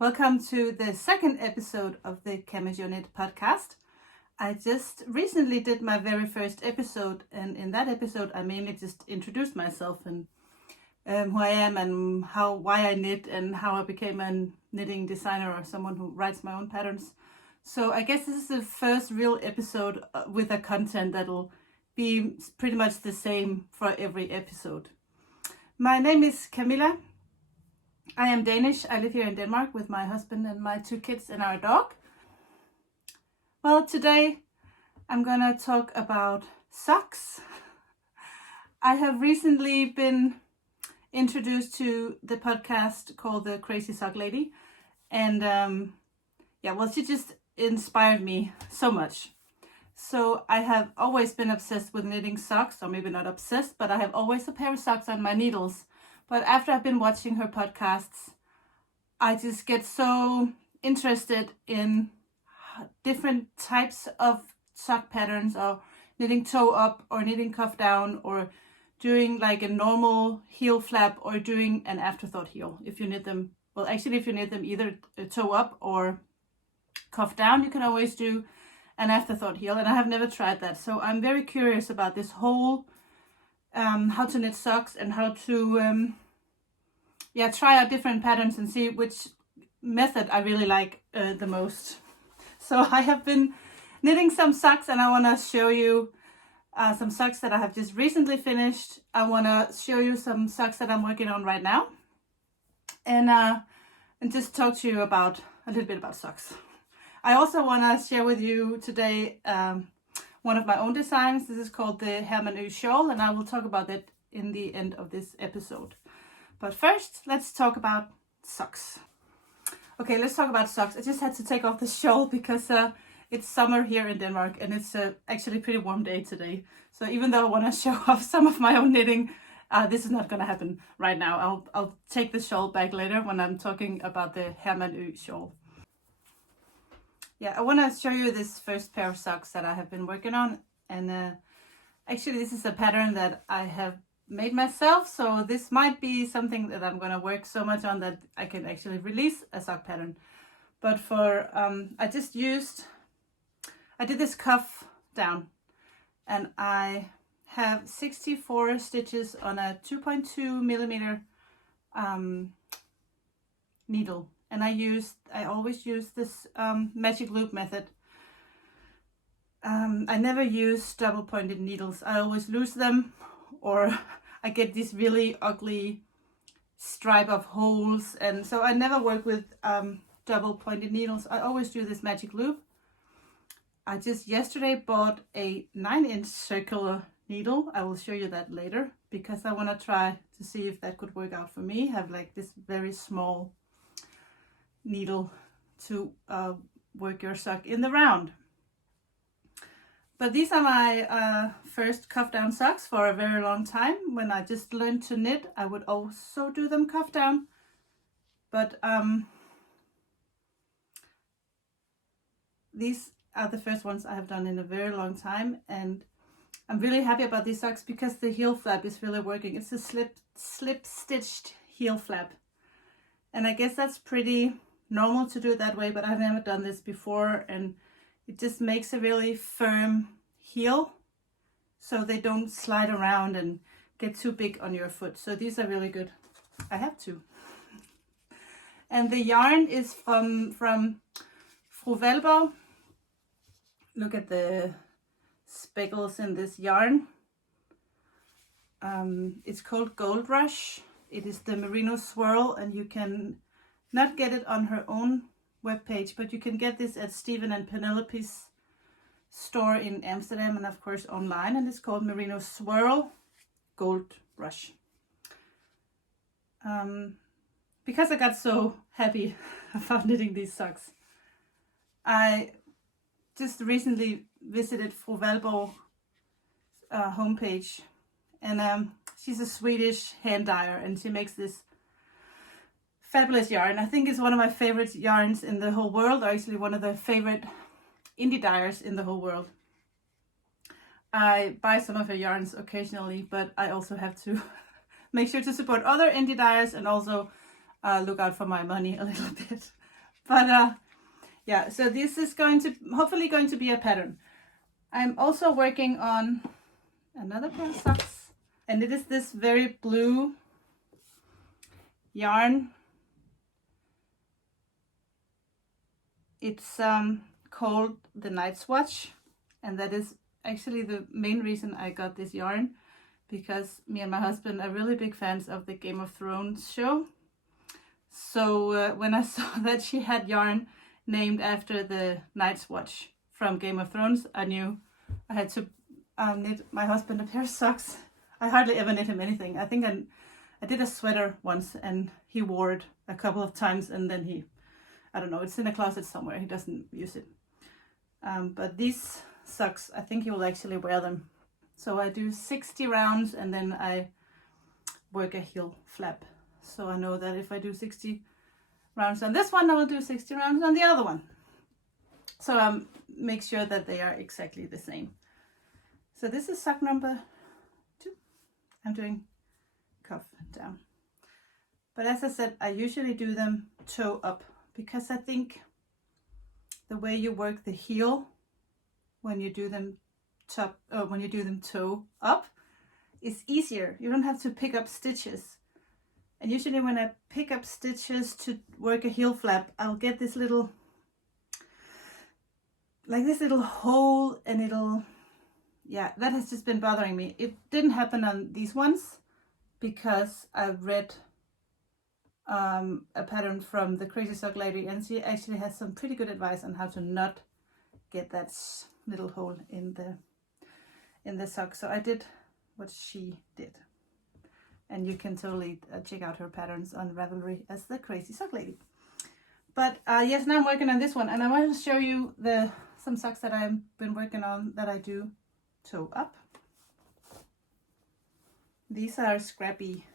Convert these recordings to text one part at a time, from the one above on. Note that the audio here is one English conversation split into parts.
Welcome to the second episode of the CamijoKnit podcast. I just recently did my very first episode, and in that episode I mainly just introduced myself and who I am and why I knit and how I became a knitting designer or someone who writes my own patterns. So I guess this is the first real episode with a content that'll be pretty much the same for every episode. My name is Camilla. I am Danish. I live here in Denmark with my husband and my 2 kids and our dog. Well, today I'm gonna talk about socks. I have recently been introduced to the podcast called The Crazy Sock Lady. And she just inspired me so much. So I have always been obsessed with knitting socks, or maybe not obsessed, but I have always a pair of socks on my needles. But after I've been watching her podcasts, I just get so interested in different types of sock patterns, or knitting toe up or knitting cuff down, or doing like a normal heel flap or doing an afterthought heel. If you knit them, if you knit them either toe up or cuff down, you can always do an afterthought heel, and I have never tried that. So I'm very curious about this whole how to knit socks and how to try out different patterns and see which method I really like the most. So I have been knitting some socks, and I want to show you some socks that I have just recently finished. I want to show you some socks that I'm working on right now, and just talk to you about a little bit about socks. I also want to share with you today one of my own designs. This is called the handdyed shawl, and I will talk about that in the end of this episode. But first, let's talk about socks. Okay, let's talk about socks. I just had to take off the shawl because it's summer here in Denmark, and it's actually a pretty warm day today. So even though I want to show off some of my own knitting, this is not going to happen right now. I'll take the shawl back later when I'm talking about the handdyed shawl. Yeah, I want to show you this first pair of socks that I have been working on, and actually this is a pattern that I have made myself, so this might be something that I'm going to work so much on that I can actually release a sock pattern. But for I did this cuff down, and I have 64 stitches on a 2.2 millimeter needle. And I always use this magic loop method. I never use double pointed needles. I always lose them, or I get this really ugly stripe of holes. And so I never work with double pointed needles. I always do this magic loop. I just yesterday bought a 9-inch circular needle. I will show you that later, because I want to try to see if that could work out for me. Have like this very small needle to work your sock in the round. But these are my first cuff down socks for a very long time. When I just learned to knit, I would also do them cuff down. But these are the first ones I have done in a very long time, and I'm really happy about these socks because the heel flap is really working. It's a slip stitched heel flap, and I guess that's pretty normal to do it that way, but I've never done this before, and it just makes a really firm heel so they don't slide around and get too big on your foot. So these are really good. I have two. And the yarn is from Fru Valborg. Look at the speckles in this yarn. It's called Gold Rush. It is the merino swirl, and you can not get it on her own webpage, but you can get this at Stephen and Penelope's store in Amsterdam, and of course online, and it's called Merino Swirl Gold Rush. Because I got so happy about knitting these socks, I just recently visited Fru Valborg homepage, and she's a Swedish hand dyer, and she makes this fabulous yarn. I think it's one of my favorite yarns in the whole world, or actually one of the favorite indie dyers in the whole world. I buy some of her yarns occasionally, but I also have to make sure to support other indie dyers and also look out for my money a little bit. But yeah, so this is hopefully going to be a pattern. I'm also working on another pair of socks, and it is this very blue yarn. It's called the Night's Watch, and that is actually the main reason I got this yarn, because me and my husband are really big fans of the Game of Thrones show. So when I saw that she had yarn named after the Night's Watch from Game of Thrones, I knew I had to knit my husband a pair of socks. I hardly ever knit him anything. I think I did a sweater once and he wore it a couple of times, and then I don't know, it's in a closet somewhere. He doesn't use it. But these socks, I think he will actually wear them. So I do 60 rounds and then I work a heel flap. So I know that if I do 60 rounds on this one, I will do 60 rounds on the other one. So make sure that they are exactly the same. So this is sock number 2. I'm doing cuff down. But as I said, I usually do them toe up, because I think the way you work the heel when you do them toe up is easier. You don't have to pick up stitches. And usually when I pick up stitches to work a heel flap, I'll get this little hole, and that has just been bothering me. It didn't happen on these ones because I read a pattern from the Crazy Sock Lady, and she actually has some pretty good advice on how to not get that little hole in the sock. So I did what she did, and you can totally check out her patterns on Ravelry as the Crazy Sock Lady. But yes, now I'm working on this one, and I want to show you some socks that I've been working on that I do toe up. These are scrappy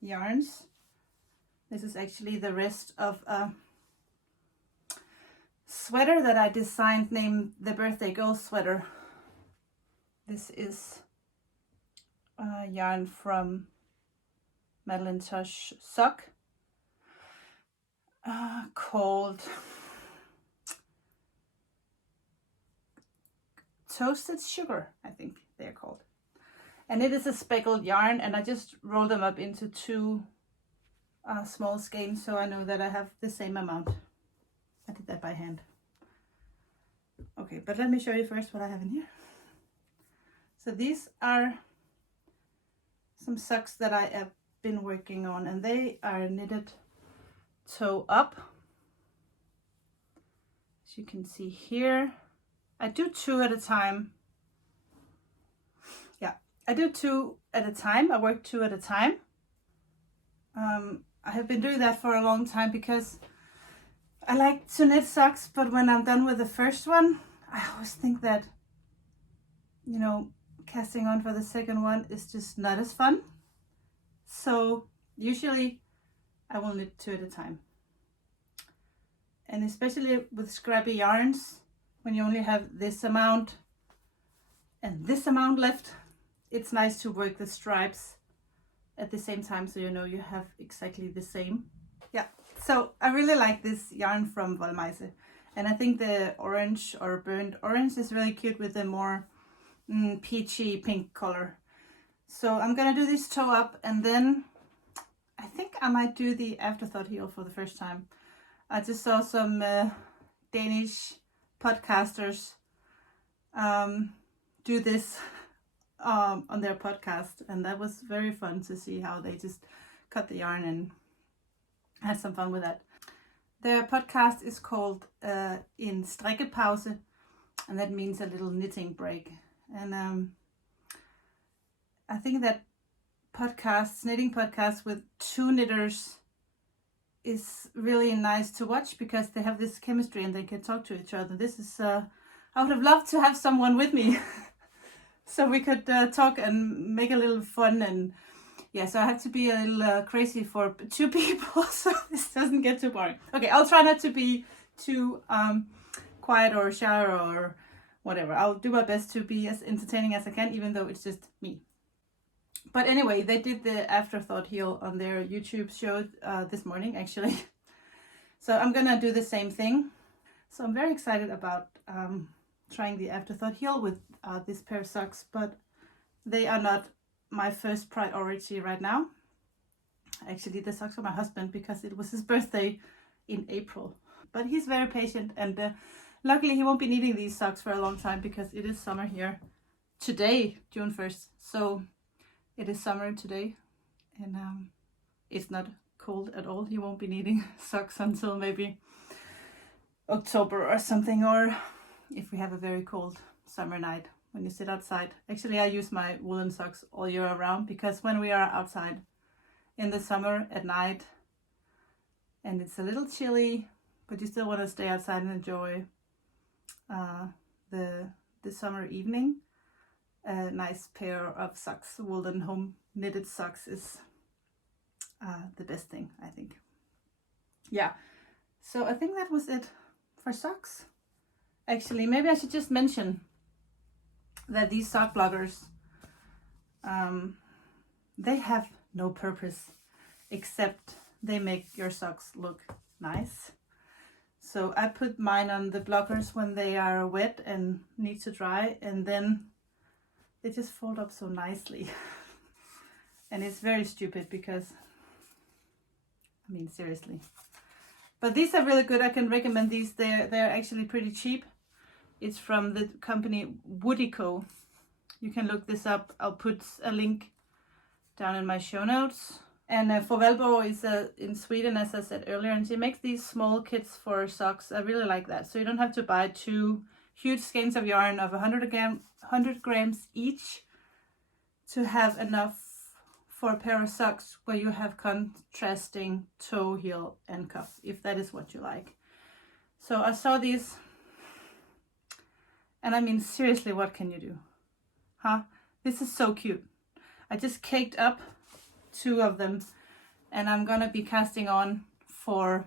yarns. This is actually the rest of a sweater that I designed named the Birthday Girl Sweater. This is yarn from Madeline Tosh Sock called Toasted Sugar, I think they're called. And it is a speckled yarn, and I just roll them up into 2 small skeins, so I know that I have the same amount. I did that by hand. Okay, but let me show you first what I have in here. So these are some socks that I have been working on, and they are knitted toe up. As you can see here, I do 2 at a time. Yeah, I do 2 at a time. I work 2 at a time. I have been doing that for a long time because I like to knit socks, but when I'm done with the first one, I always think that, casting on for the second one is just not as fun. So usually I will knit 2 at a time. And especially with scrappy yarns, when you only have this amount and this amount left, it's nice to work the stripes at the same time, so you have exactly the same. Yeah, so I really like this yarn from Wollmeise, and I think the orange or burnt orange is really cute with the more peachy pink color. So I'm gonna do this toe up, and then I think I might do the afterthought heel for the first time. I just saw some Danish podcasters do this on their podcast, and that was very fun to see how they just cut the yarn and had some fun with that. Their podcast is called In Strikkepause, and that means a little knitting break. And I think that knitting podcasts with 2 knitters is really nice to watch because they have this chemistry and they can talk to each other. This is I would have loved to have someone with me so we could talk and make a little fun. And yeah, so I have to be a little crazy for 2 people so this doesn't get too boring. Okay, I'll try not to be too quiet or shy or whatever. I'll do my best to be as entertaining as I can, even though it's just me. But anyway, they did the afterthought heel on their YouTube show this morning, actually. So I'm gonna do the same thing. So I'm very excited about trying the Afterthought heel with this pair of socks, but they are not my first priority right now. Actually, the socks for my husband, because it was his birthday in April. But he's very patient, and luckily he won't be needing these socks for a long time, because it is summer here today, June 1st. So it is summer today, and it's not cold at all. He won't be needing socks until maybe October or something, or if we have a very cold summer night when you sit outside. Actually, I use my woolen socks all year around, because when we are outside in the summer at night and it's a little chilly, but you still want to stay outside and enjoy the summer evening, a nice pair of socks, woolen home knitted socks, is the best thing, I think. Yeah, so I think that was it for socks. Actually, maybe I should just mention that these sock bloggers, they have no purpose except they make your socks look nice. So I put mine on the blockers when they are wet and need to dry, and then they just fold up so nicely. And it's very stupid because, I mean, seriously. But these are really good. I can recommend these. They're actually pretty cheap. It's from the company Woodico. You can look this up. I'll put a link down in my show notes. And for Valborg is in Sweden, as I said earlier, and she makes these small kits for socks. I really like that. So you don't have to buy 2 huge skeins of yarn of 100 grams each to have enough for a pair of socks where you have contrasting toe, heel, and cuff, if that is what you like. So I saw these, and I mean, seriously, what can you do? Huh? This is so cute. I just caked up 2 of them, and I'm gonna be casting on for,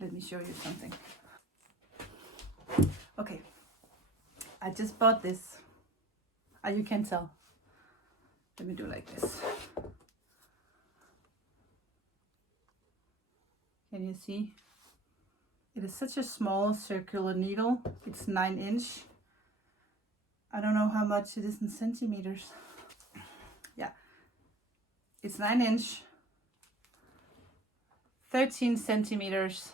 let me show you something. Okay, I just bought this. You can tell. Let me do like this. Can you see? It is such a small circular needle. It's 9-inch. I don't know how much it is in centimeters. Yeah, it's 9-inch, 13 centimeters.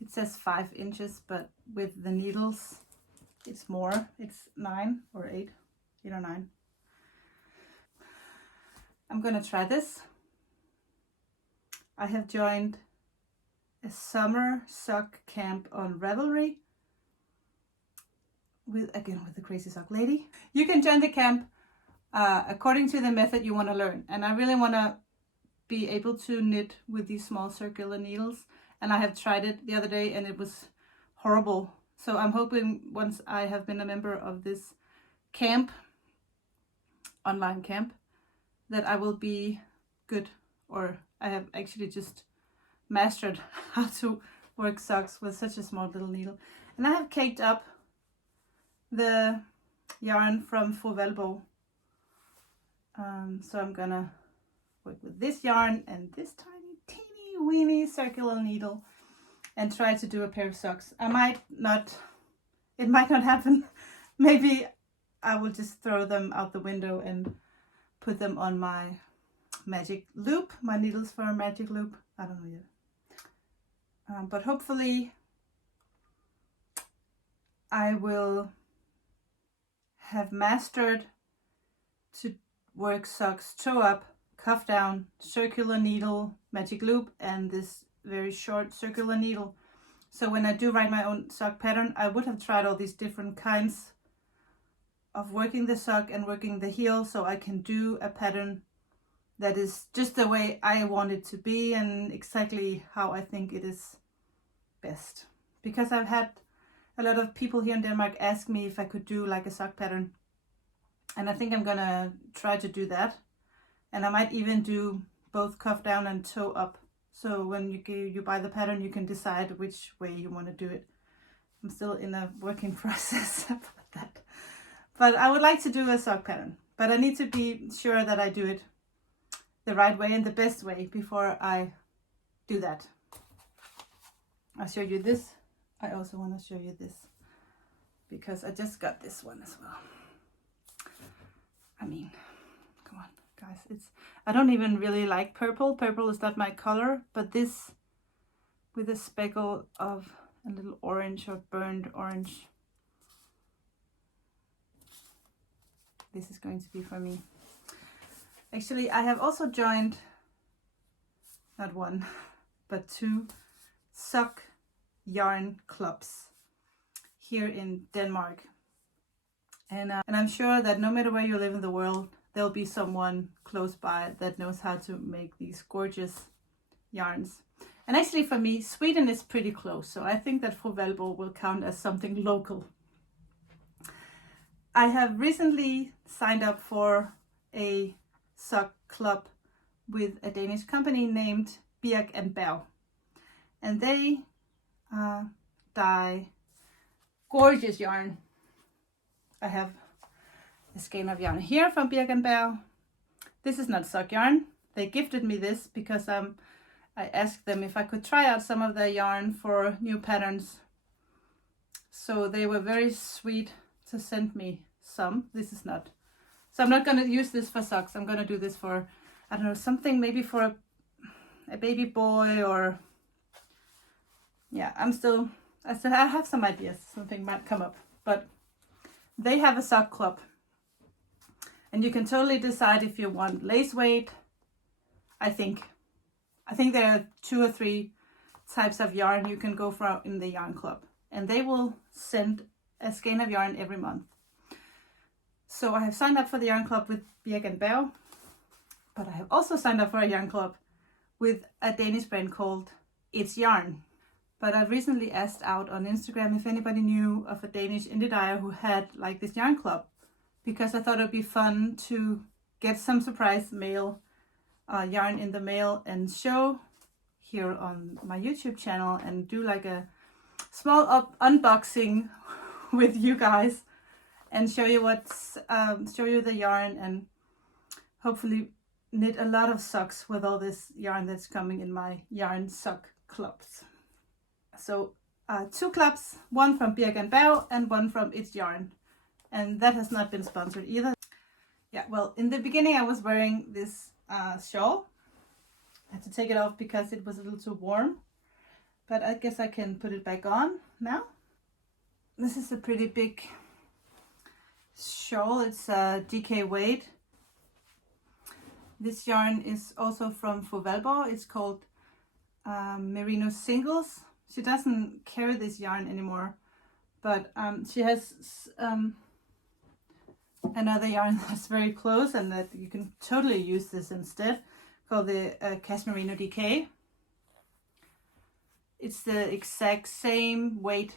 It says 5 inches, but with the needles, it's more. It's 9 or 8 or 9. I'm gonna try this. I have joined a summer sock camp on Ravelry with the Crazy Sock Lady. You can join the camp according to the method you want to learn, and I really want to be able to knit with these small circular needles, and I have tried it the other day and it was horrible. So I'm hoping once I have been a member of this camp, online camp, that I will be good, or I have actually just mastered how to work socks with such a small little needle. And I have caked up the yarn from Valborg. So I'm gonna work with this yarn and this tiny, teeny, weeny circular needle and try to do a pair of socks. It might not happen. Maybe I will just throw them out the window and put them on my magic loop, my needles for a magic loop. I don't know yet. But hopefully I will have mastered to work socks toe up, cuff down, circular needle, magic loop, and this very short circular needle. So when I do write my own sock pattern, I would have tried all these different kinds of working the sock and working the heel, so I can do a pattern that is just the way I want it to be and exactly how I think it is best. Because I've had a lot of people here in Denmark ask me if I could do like a sock pattern, and I think I'm gonna try to do that. And I might even do both cuff down and toe up, so when you buy the pattern, you can decide which way you want to do it. I'm still in a working process about that, but I would like to do a sock pattern. but I need to be sure that I do it the right way and the best way before I do that. I'll show you this. I also want to show you this because I just got this one as well. I mean, come on guys, I don't even really like purple. Purple is not my color, but this with a speckle of a little orange or burned orange, this is going to be for me. Actually, I have also joined not one but 2 sock yarn clubs here in Denmark, and I'm sure that no matter where you live in the world, there'll be someone close by that knows how to make these gorgeous yarns. And actually for me, Sweden is pretty close, so I think that Fru will count as something local. I have recently signed up for a sock club with a Danish company named Birk and Berg, and they dye gorgeous yarn. I have a skein of yarn here from Birk and Berg. This is not sock yarn. They gifted me this because I asked them if I could try out some of their yarn for new patterns. So they were very sweet to send me some. This is not. So I'm not going to use this for socks. I'm going to do this for, I don't know, something maybe for a baby boy, or yeah, I still have some ideas. Something might come up, but they have a sock club. And you can totally decide if you want lace weight. I think there are 2 or 3 types of yarn you can go for in the yarn club. And they will send a skein of yarn every month. So I have signed up for the yarn club with Birk and Berg. But I have also signed up for a yarn club with a Danish brand called It's Yarn. But I've recently asked out on Instagram if anybody knew of a Danish indie dyer who had like this yarn club, because I thought it would be fun to get some surprise mail, yarn in the mail, and show here on my YouTube channel and do like a small unboxing with you guys and show you show you the yarn and hopefully knit a lot of socks with all this yarn that's coming in my yarn sock clubs. So 2 clubs, one from Birk and Berg and one from It's Yarn. And that has not been sponsored either. Yeah, well, in the beginning I was wearing this shawl. I had to take it off because it was a little too warm. But I guess I can put it back on now. This is a pretty big shawl. It's DK weight. This yarn is also from Fru. It's called Merino Singles. She doesn't carry this yarn anymore, but she has another yarn that's very close and that you can totally use this instead, called the Cashmerino DK. It's the exact same weight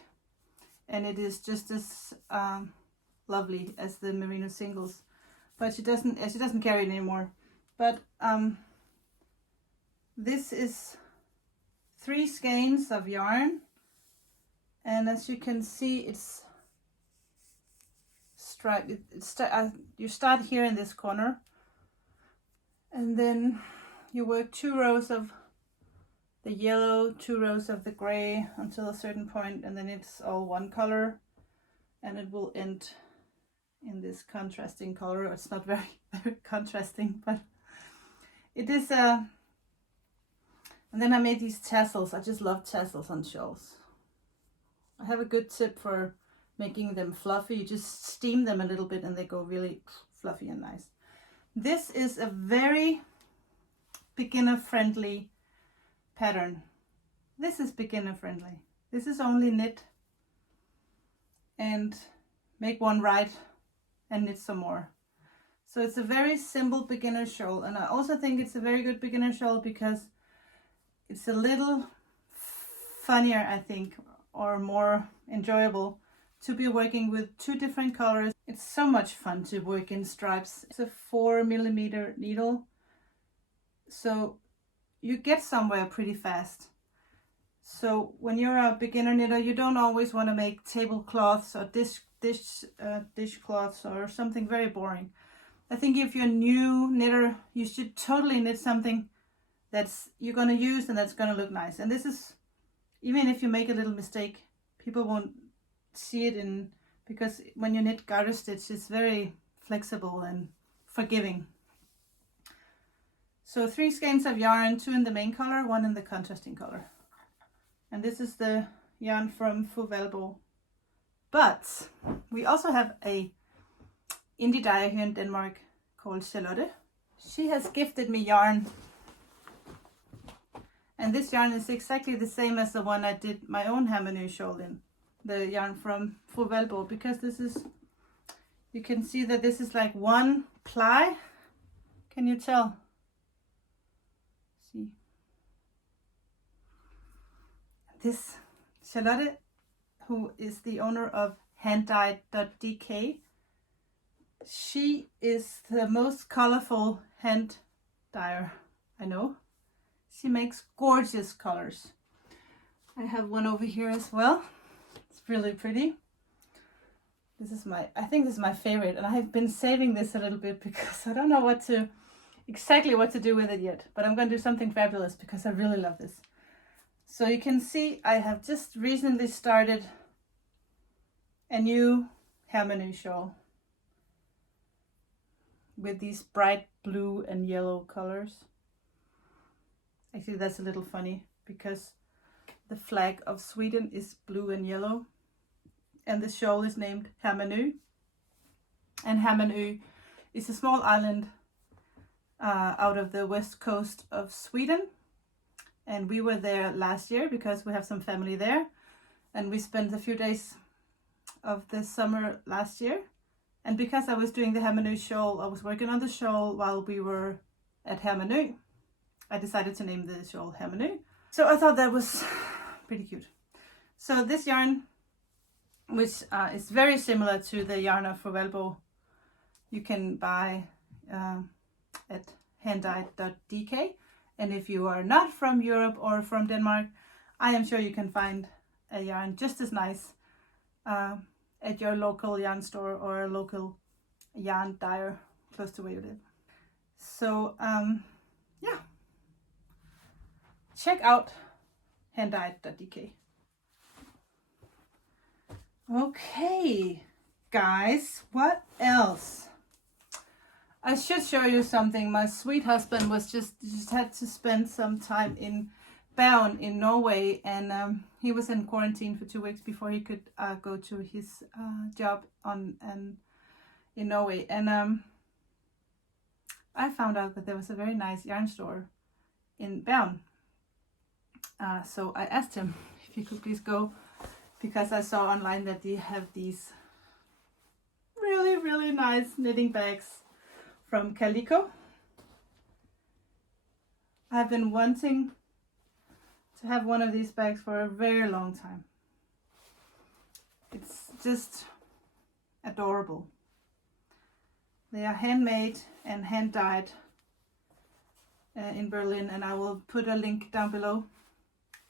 and it is just as lovely as the Merino Singles, but she doesn't carry it anymore. But this is 3 skeins of yarn, and as you can see, it's striped. You start here in this corner, and then you work 2 rows of the yellow, 2 rows of the gray until a certain point, and then it's all one color, and it will end in this contrasting color. It's not very contrasting, but it is and then I made these tassels. I just love tassels on shawls. I have a good tip for making them fluffy. You just steam them a little bit and they go really fluffy and nice. This is a very beginner friendly pattern. This is beginner friendly. This is only knit and make one right and knit some more. So it's a very simple beginner shawl, and I also think it's a very good beginner shawl because it's a little funnier, I think, or more enjoyable to be working with 2 different colors. It's so much fun to work in stripes. It's a 4mm needle, so you get somewhere pretty fast. So when you're a beginner knitter, you don't always want to make tablecloths or dishcloths or something very boring. I think if you're a new knitter, you should totally knit something that's you're going to use and that's going to look nice. And this is, even if you make a little mistake, people won't see it in, because when you knit garter stitch, it's very flexible and forgiving. So 3 skeins of yarn, 2 in the main color, 1 in the contrasting color. And this is the yarn from Faux. But we also have a indie dyer here in Denmark called Charlotte. She has gifted me yarn. And this yarn is exactly the same as the one I did my own handmade shawl in. The yarn from Faux, because this is, you can see that this is like 1 ply. Can you tell? See. This Charlotte, who is the owner of handdyed.dk, she is the most colorful hand dyer I know. She makes gorgeous colors. I have one over here as well. It's really pretty. This is I think this is my favorite, and I have been saving this a little bit because I don't know exactly what to do with it yet, but I'm going to do something fabulous because I really love this. So you can see I have just recently started a new handmade shawl with these bright blue and yellow colors. Actually, that's a little funny because the flag of Sweden is blue and yellow, and the shawl is named Hammarö. And Hammarö is a small island out of the west coast of Sweden. And we were there last year because we have some family there. And we spent a few days of the summer last year. And because I was doing the Hammarö shawl, I was working on the shawl while we were at Hammarö. I decided to name the shawl Hammarö. So I thought that was pretty cute. So this yarn, which is very similar to the yarn of Faux, you can buy at handdyed.dk. And if you are not from Europe or from Denmark, I am sure you can find a yarn just as nice at your local yarn store or a local yarn dyer close to where you live. So yeah, check out handdyed.dk. Okay, guys, what else? I should show you something. My sweet husband was just had to spend some time in Bergen in Norway, and he was in quarantine for 2 weeks before he could go to his job in Norway. And I found out that there was a very nice yarn store in Bergen. So I asked him if he could please go, because I saw online that they have these really, really nice knitting bags from Calico. I've been wanting to have one of these bags for a very long time. It's just adorable. They are handmade and hand dyed in Berlin, and I will put a link down below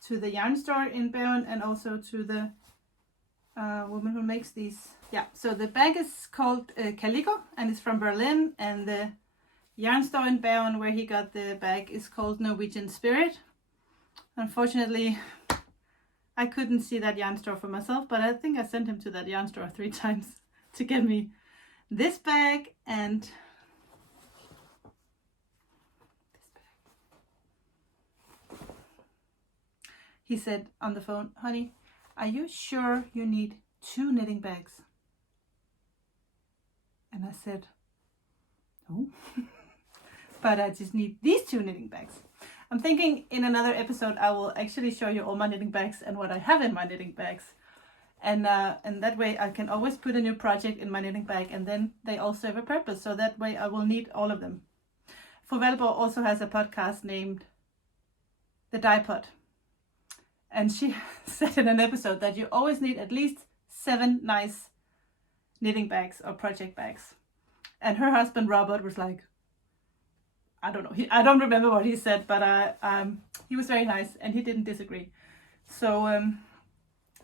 to the yarn store in Berlin and also to the woman who makes these. Yeah, so the bag is called Calico and it's from Berlin, and the yarn store in Berlin where he got the bag is called Norwegian Spirit. Unfortunately, I couldn't see that yarn store for myself, but I think I sent him to that yarn store 3 times to get me this bag and this bag. He said on the phone, "Honey, are you sure you need 2 knitting bags?" And I said, "No, but I just need these 2 knitting bags." I'm thinking in another episode I will actually show you all my knitting bags and what I have in my knitting bags. And that way I can always put a new project in my knitting bag, and then they all serve a purpose. So that way I will need all of them. Faux also has a podcast named The Dye Pod. And she said in an episode that you always need at least 7 nice knitting bags or project bags. And her husband Robert was like, I don't know, I don't remember what he said, but he was very nice and he didn't disagree. So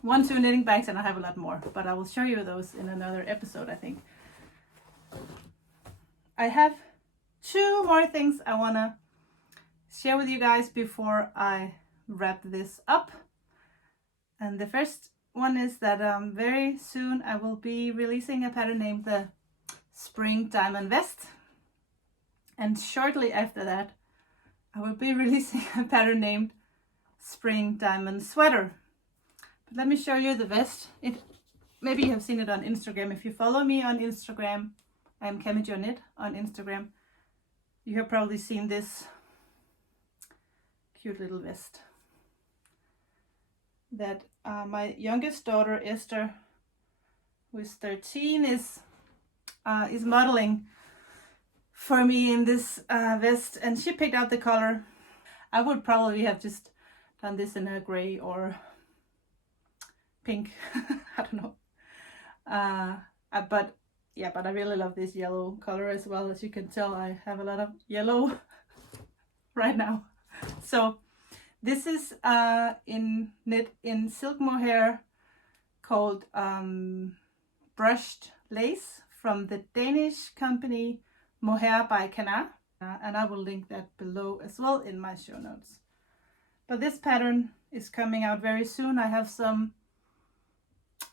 1, 2 knitting bags, and I have a lot more, but I will show you those in another episode, I think. I have 2 more things I want to share with you guys before I wrap this up. And the first one is that very soon I will be releasing a pattern named the Spring Diamond Vest. And shortly after that, I will be releasing a pattern named Spring Diamond Sweater. But let me show you the vest. Maybe you have seen it on Instagram. If you follow me on Instagram, I'm CamijoKnit on Instagram. You have probably seen this cute little vest that my youngest daughter Esther, who is 13, is modeling for me in this vest, and she picked out the color. I would probably have just done this in a gray or pink. I don't know. But I really love this yellow color as well. As you can tell, I have a lot of yellow right now. So this is knit in silk mohair called brushed lace from the Danish company Mohair by Knit, and I will link that below as well in my show notes. But this pattern is coming out very soon. I have some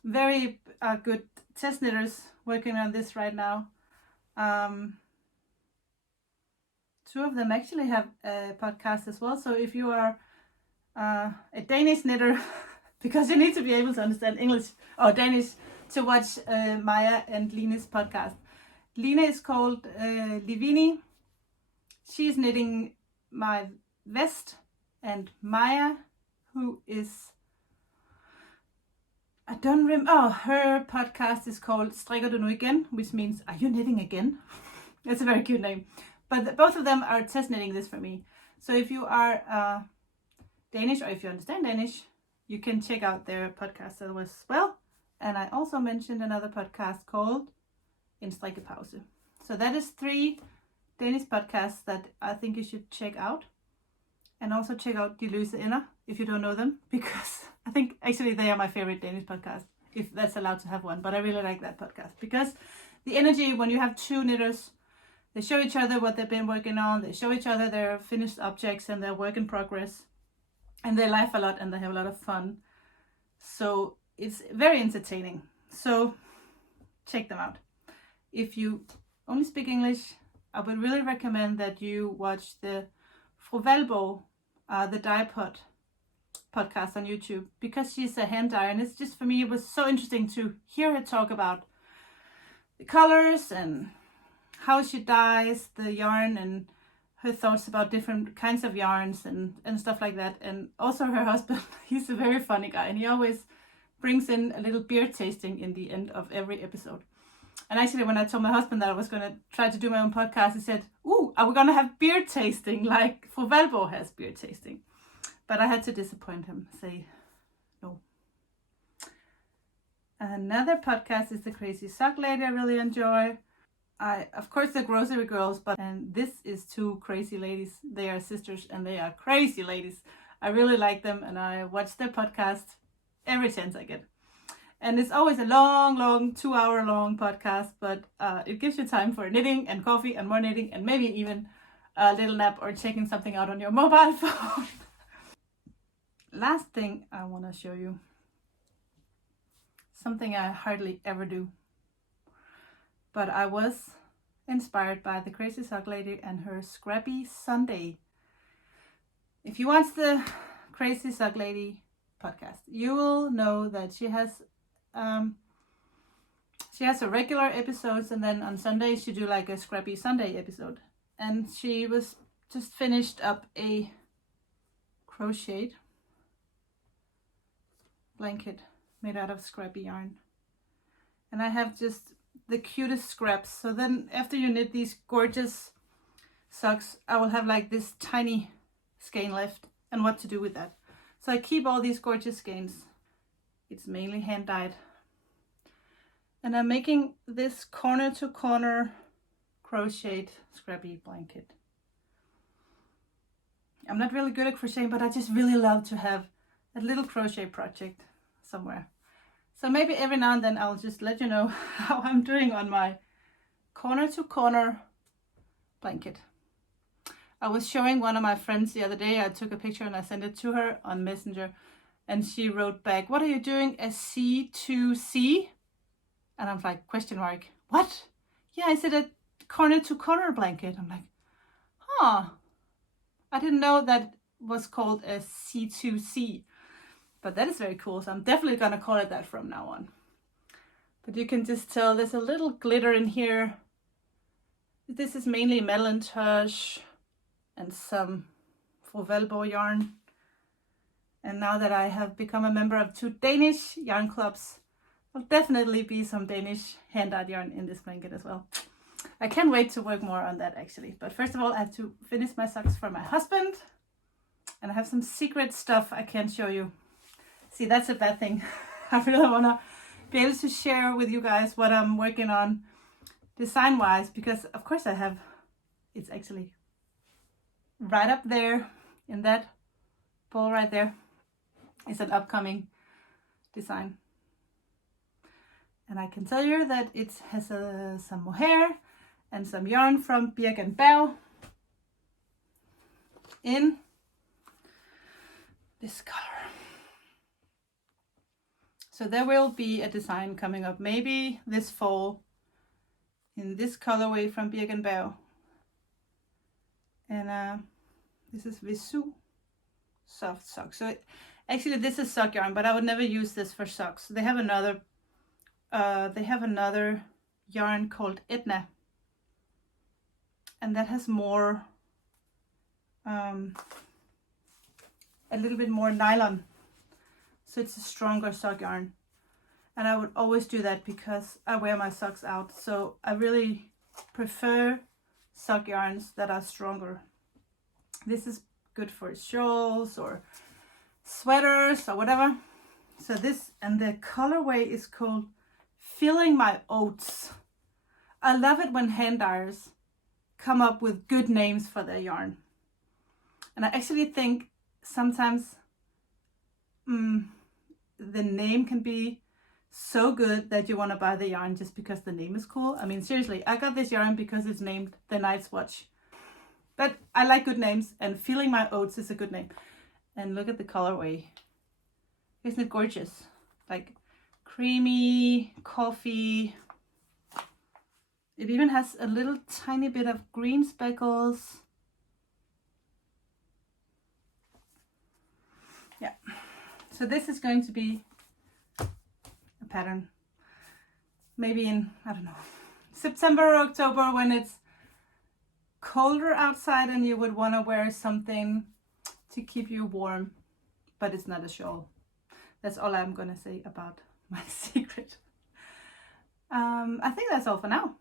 very good test knitters working on this right now. 2 of them actually have a podcast as well. So if you are a Danish knitter, because you need to be able to understand English or Danish to watch Maja and Line's podcast. Line is called Livini. She's knitting my vest, and Maja, who is, I don't remember, her podcast is called Strikker du nu igen, which means, are you knitting again? It's a very cute name. But both of them are test knitting this for me. So if you are Danish, or if you understand Danish, you can check out their podcast as well. And I also mentioned another podcast called En Strikkepause. So that is 3 Danish podcasts that I think you should check out. And also check out De Løse Ender if you don't know them, because I think actually they are my favorite Danish podcast, if that's allowed to have one. But I really like that podcast because the energy when you have 2 knitters, they show each other what they've been working on, they show each other their finished objects and their work in progress, and they laugh a lot and they have a lot of fun. So it's very entertaining. So check them out. If you only speak English, I would really recommend that you watch the Fru Valborg, the Dye Pot podcast on YouTube, because she's a hand dyer, and it's just, for me, it was so interesting to hear her talk about the colors and how she dyes the yarn and her thoughts about different kinds of yarns and stuff like that. And also her husband, he's a very funny guy, and he always brings in a little beer tasting in the end of every episode. And actually, when I told my husband that I was going to try to do my own podcast, he said, "Ooh, are we going to have beer tasting like Fru Valborg has beer tasting?" But I had to disappoint him, say no. Another podcast is The Crazy Sock Lady I really enjoy. Of course, the Grocery Girls, and this is 2 crazy ladies. They are sisters and they are crazy ladies. I really like them, and I watch their podcast every chance I get. And it's always a long 2-hour long podcast, but it gives you time for knitting and coffee and more knitting and maybe even a little nap or checking something out on your mobile phone. Last thing I want to show you, something I hardly ever do, but I was inspired by the Crazy Sock Lady and her Scrappy Sunday. If you watch the Crazy Sock Lady podcast, you will know that she has her regular episodes, and then on Sundays she do like a Scrappy Sunday episode. And she was just finished up a crocheted blanket made out of scrappy yarn, and I have just the cutest scraps. So then after you knit these gorgeous socks, I will have like this tiny skein left, and what to do with that. So I keep all these gorgeous skeins. It's mainly hand dyed, and I'm making this corner to corner crocheted scrappy blanket. I'm not really good at crocheting, but I just really love to have a little crochet project somewhere. So maybe every now and then I'll just let you know how I'm doing on my corner to corner blanket. I was showing one of my friends the other day. I took a picture and I sent it to her on Messenger, and she wrote back, "What are you doing, a C2C?" And I'm like, question mark, what? Yeah, I said a corner to corner blanket. I'm like, huh, I didn't know that was called a C2C, but that is very cool. So I'm definitely gonna call it that from now on. But you can just tell there's a little glitter in here. This is mainly melantoche and some Velbo yarn. And now that I have become a member of 2 Danish yarn clubs, there'll definitely be some Danish hand-dyed yarn in this blanket as well. I can't wait to work more on that actually. But first of all, I have to finish my socks for my husband. And I have some secret stuff I can't show you. See, that's a bad thing. I really want to be able to share with you guys what I'm working on design-wise, because of course I have, it's actually right up there in that ball right there is an upcoming design. And I can tell you that it has some mohair and some yarn from Birk & Bau in this color. So there will be a design coming up maybe this fall in this colorway from Birk & Bau. And this is Visu soft sock. So actually this is sock yarn, but I would never use this for socks. They have another yarn called Etna, and that has more a little bit more nylon, so it's a stronger sock yarn. And I would always do that because I wear my socks out, so I really prefer sock yarns that are stronger. This is good for shawls or sweaters or whatever. So this, and the colorway is called Filling My Oats. I love it when hand dyers come up with good names for their yarn. And I actually think sometimes the name can be so good that you want to buy the yarn just because the name is cool. I mean, seriously, I got this yarn because it's named The Night's Watch. But I like good names, and Filling My Oats is a good name. And look at the colorway. Isn't it gorgeous? Like creamy, coffee. It even has a little tiny bit of green speckles. Yeah. So this is going to be a pattern. Maybe in, I don't know, September or October, when it's colder outside and you would want to wear something to keep you warm, but it's not a shawl. That's all I'm gonna say about my secret. I think that's all for now.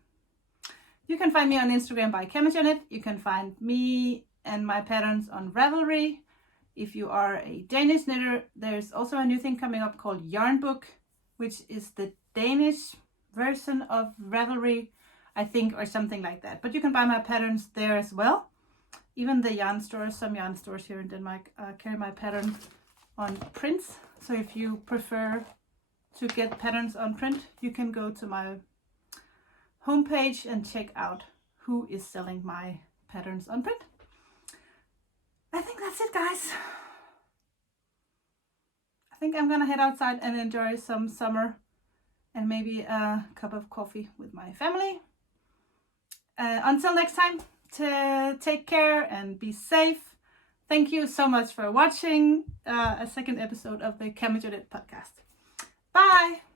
You can find me on Instagram by CamijoKnit. You can find me and my patterns on Ravelry. If you are a Danish knitter, there's also a new thing coming up called Yarn Book, which is the Danish version of Ravelry, I think, or something like that. But you can buy my patterns there as well. Even the yarn stores, some yarn stores here in Denmark, carry my pattern on prints. So if you prefer to get patterns on print, you can go to my homepage and check out who is selling my patterns on print. I think that's it, guys. I think I'm gonna head outside and enjoy some summer and maybe a cup of coffee with my family. Until next time, take care and be safe. Thank you so much for watching a second episode of the CamijoKnit podcast. Bye!